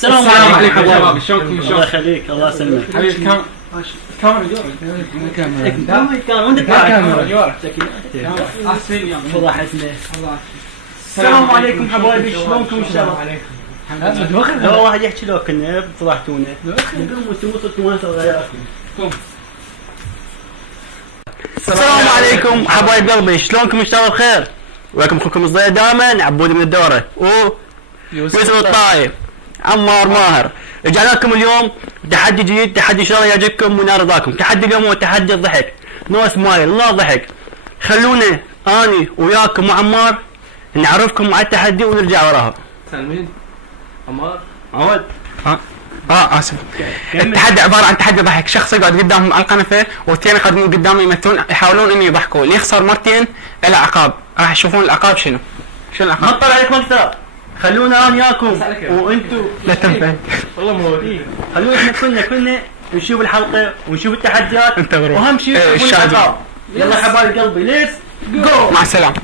السلام عليكم حبايبي، شلونكم؟ الله يخليك، الله يسلمك حبيبي. الكاميرا فضحتنا. السلام عليكم حبايبي، شلونكم ان شاء الله؟ لو واحد يحكي لو كنا فضحتونا. قوموا انتم وصلتوا ما غيركم. السلام عليكم حبايب قلبي، شلونكم ان شاء الله بخير؟ وياكم اخوكم الصغير دائما عبودي من الدوره يوسف الطايب عمار ماهر. رجعنا لكم اليوم تحدي جديد، تحدي ان شاء الله يعجبكم ونال رضاكم. تحدي اليوم هو تحدي الضحك، نو سمايل لا ضحك. خلونا اني وياكم وعمار نعرفكم على التحدي ونرجع وراها. سالمين عمار عود اسف. التحدي عباره عن تحدي ضحك، شخص يقعد قدامهم على القنفه واثنين يقدمون قدامه يمثلون يحاولون انه يضحكوا، اللي يخسر مرتين له عقاب. راح تشوفون العقاب شنو العقاب. ما تطلع عليكم اكثر، خلونا انا وياكم وانتم لا تنفع والله مو خلونا كلنا نشوف الحلقه ونشوف التحديات، انتظروا واهم شيء تشوفون العقاب. يلا حبايب قلبي ليتس جو. مع السلامه.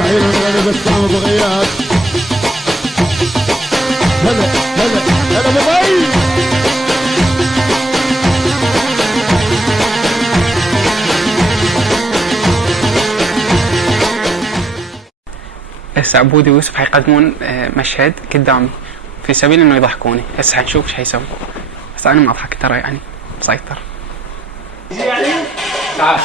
اهلا بسام ابو غياث. هلا ابو غي. هسه عبودي ويوسف حيقدمون مشهد قدامي في سبيل انه يضحكوني. هسه حنشوف ايش حيسوون، بس انا ما اضحك ترى، يعني مسيطر. تعال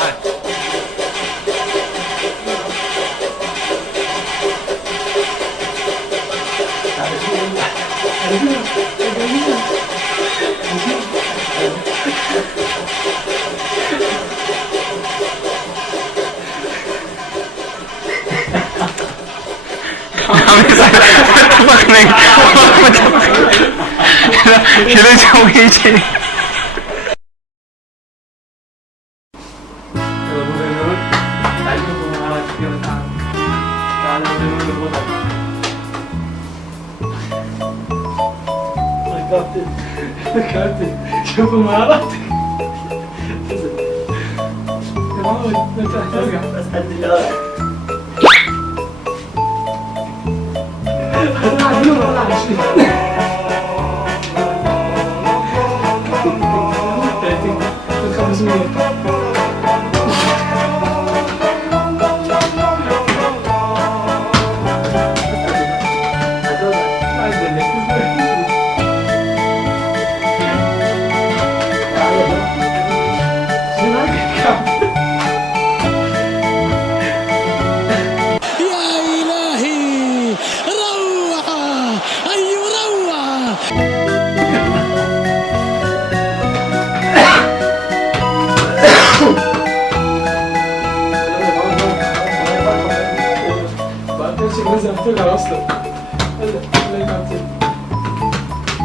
شنو اسوي هيجي؟ شوفوا مهاراتك. بس قد الله.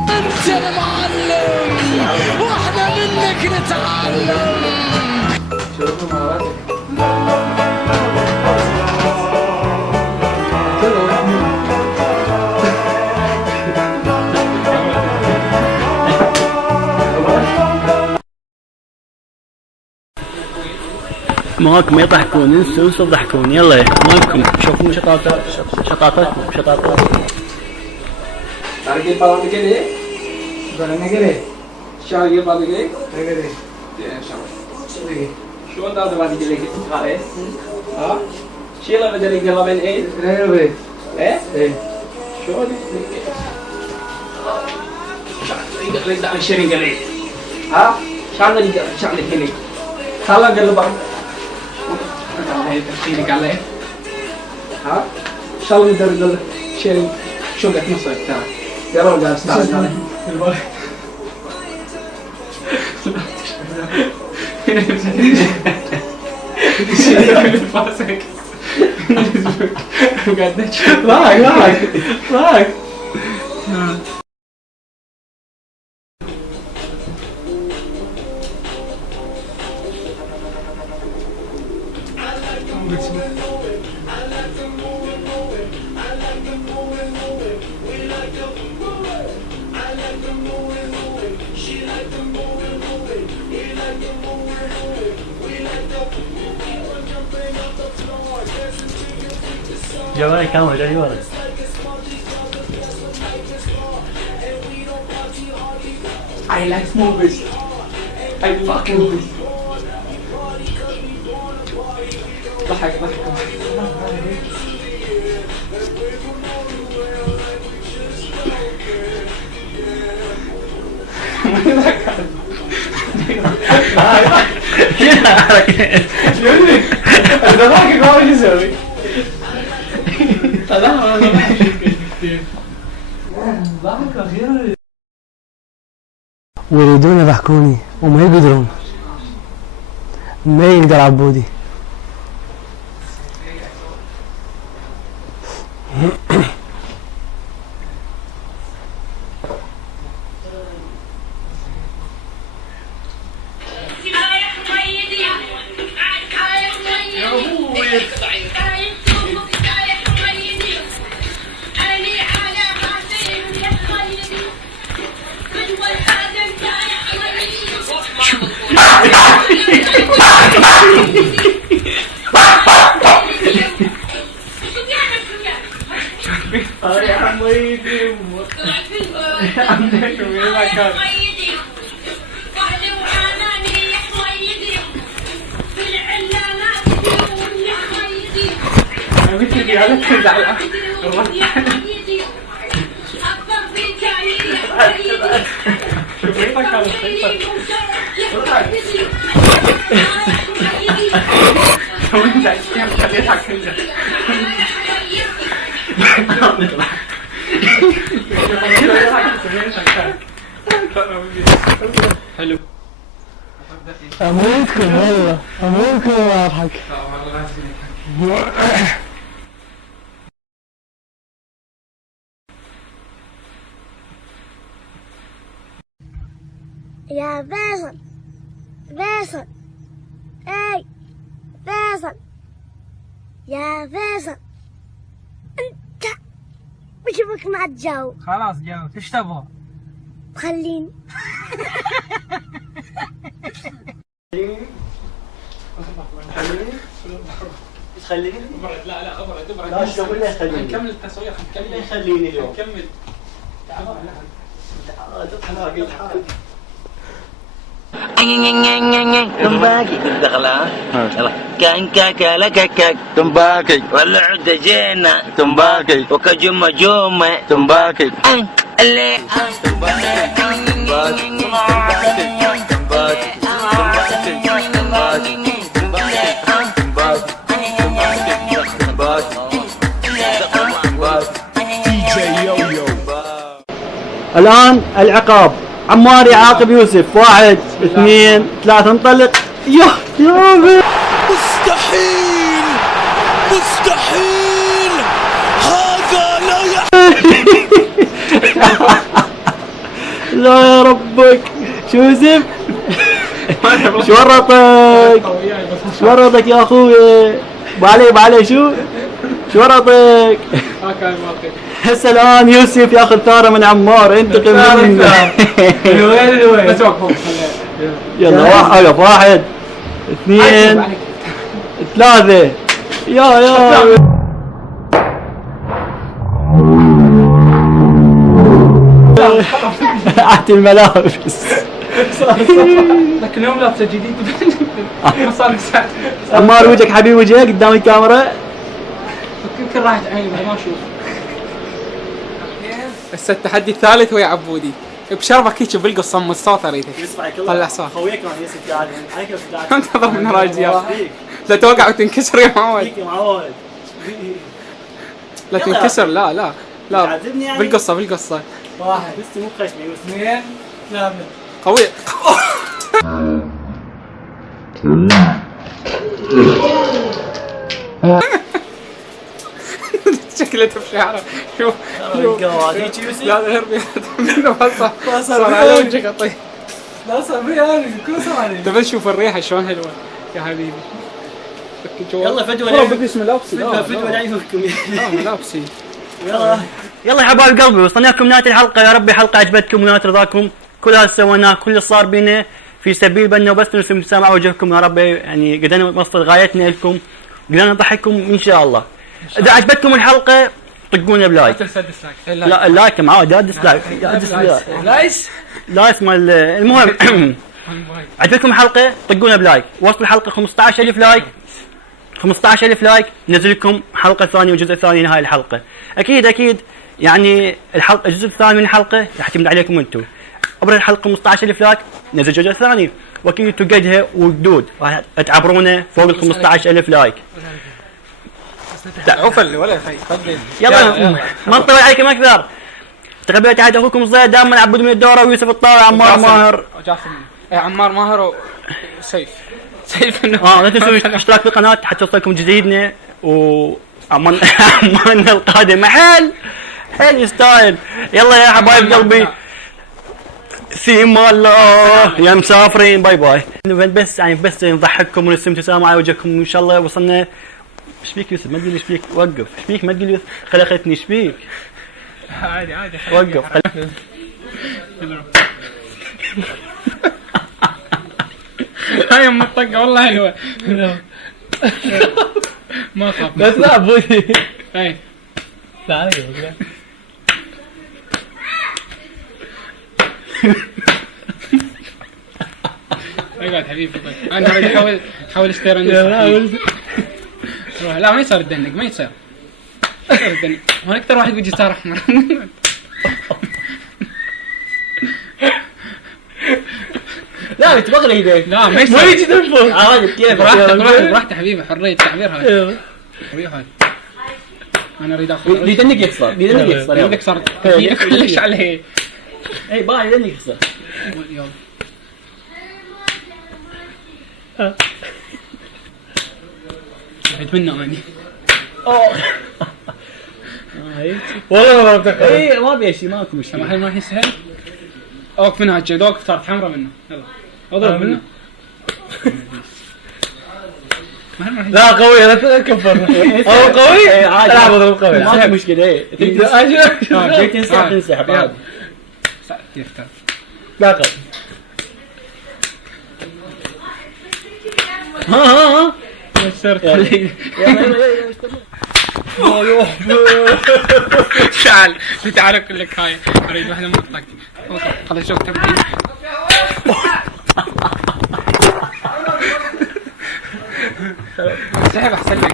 انت المعلم واحنا منك نتعلم. شوفوا مهاراتك. ماكم يضحكون، انسوا تضحكون. يلا ماكم شوفوا شطاطاتكم. Lagi pala begini, bukan negeri. Siapa lagi pala begini? Negeri. Ya, siapa? Negeri. Siapa tahu tempat di negeri kare? Ah? Siapa menjadi gelaben eh? Negeri. Siapa di? Siapa lagi sharing kali? Ah? Siapa di kini? Salah gelabang. Ini kali. Ah? Siapa dari gelab sharing? شو قاعد نصير تعال يا رجل تعال تعال لاك جوالي كامل جاي ورا. I like movies. I fuck movies. ضحك. ضحك ما ايش يسوي. ضحك اخيرا. ويريدون يضحكوني وما يقدرون. ما يقدر عبودي. حلو. اموتكم والله اموتكم واضحك. يا فيصل فيصل اي فيصل يا فيصل انت وشبك ما تجاوب. خلاص جاوب. ايش تبغى؟ خليني تخليني؟ لا ابرد. لا شو بالله خليني. نكمل التصوير. خليني اليوم. نكمل. تعال تنباكي كنت دخلها يلا كان كاكا لكك تنباكي ولا عد جينا تنباكي وكجمة جمة تنباكي اللي الآن العقاب. عمار يعاقب يوسف. 1 2 3 انطلق. يا مستحيل مستحيل هذا لا لا يا ربك. شو يوسف؟ شورطك يا اخوي. بعلي شو شورطك. هسه الان يوسف ياخذ ثاره من عمار. انتقم منه. وين بس وقفوا. يلا واقف. 1 2 3 يا عهد الملابس. لكن اليوم لابسه جديد. صار لك ساعه. عمار وجهك حبيب وجهك قدام الكاميرا. يمكن راحت عيني ما اشوف. هسه التحدي الثالث هو يا عبودي. بشرفك هيك بالقصه ام الصوت اريدك. طلع صوت. خويك راح يسد قاعد عليك قاعد. انتظر من راجل. لا توقع وتنكسر يا معود. لا تنكسر. لا بالقصه 1 بس مو خشمي. 2 3 قوي. شكله بشعره. شوف هيك يوسف. لا هربي منه بس صار على وجهك طيب. لا صار يعني كل صار عليه. انت بس شوف الريحه شلون حلوه يا حبيبي. يلا فدوه باسم ملابسي. فدوه نعيشكم. ملابسي. يلا يا حبايب قلبي. وصلنا لكم نهايه الحلقه. يا ربي حلقه عجبتكم ونالت رضاكم. كل هذا سويناه كل اللي صار بينا في سبيل بأنه بس نرسم ابتسامة على وجهكم. يا رب يعني قدرنا نوصل غايتنا لكم، قدرنا نضحككم ان شاء الله. اذا عجبتكم الحلقه طقونا بلايك. لا اللايك معاه لا ديسلايك. لايك مال المهم عجبتكم الحلقه طقونا بلايك. وصل الحلقه 15000 لايك، 15000 لايك ننزل لكم حلقه ثانيه وجزء ثاني لهاي الحلقه. اكيد يعني الحلقه الجزء الثاني من الحلقه راح يعتمد عليكم انتم. قبل الحلقه 15000 لايك ننزل جزء ثاني، واكيد انتم قدها وجدود راح تعبرونا فوق ال 15000 لايك. عفل ولا شيء تفضل. يلا ما نطول عليكم اكثر. تقبلت عهد اخوكم الصغير دائما عبود من الدوره ويوسف الطاوع عمار ماهر. عمار ماهر وسيف. سيف لا تنسوا الاشتراك في القناه حتى توصلكم جديدنا عمارنا القادم حيل يستاهل. يلا يا حبايب قلبي فيما الله يا مسافرين باي باي. بس يعني بس نضحككم ونرسم ابتسامه على وجهكم وان شاء الله وصلنا. ايش فيك يوسف؟ ما تقول ايش فيك، وقف. ايش فيك؟ ما تقول يوسف خلقتني ايش فيك؟ عادي وقف. هاي ام الطقه والله حلوه. ما خاف بس لا ابوي هاي لا اقعد حبيبي. انا حاول اشتري لا ما يصير تدنق، ما يصير تدنق. هون اكثر واحد بيجي صار احمر. لا تبغى ايديك. لا ما يصير. ما يجي تنفخ عادي كيف براحتك حبيبي، حريه التعبير هاي. هاي انا اريد اخذ اللي يدنك يخسر، اللي يدنك يخسر. عندك صار كلش عليه. اي باي يدنك يخسر. يلا اتمنى اني والله ما بتخيل. اي ما ابي شيء، ماكو شيء. الحين ما هي سهل. اوقف منها الجلد، اوقف صارت حمراء منه. يلا اضرب منه. لا قوي لا تكفر. او قوي العب اضرب قوي ما في مشكله. ايه تقدر تنسحب عادي. لا قوي. ها شعل تعال اقول لك هاي اريد واحده من طقتي. خلاص شوف تبدي. سحب احسن لك.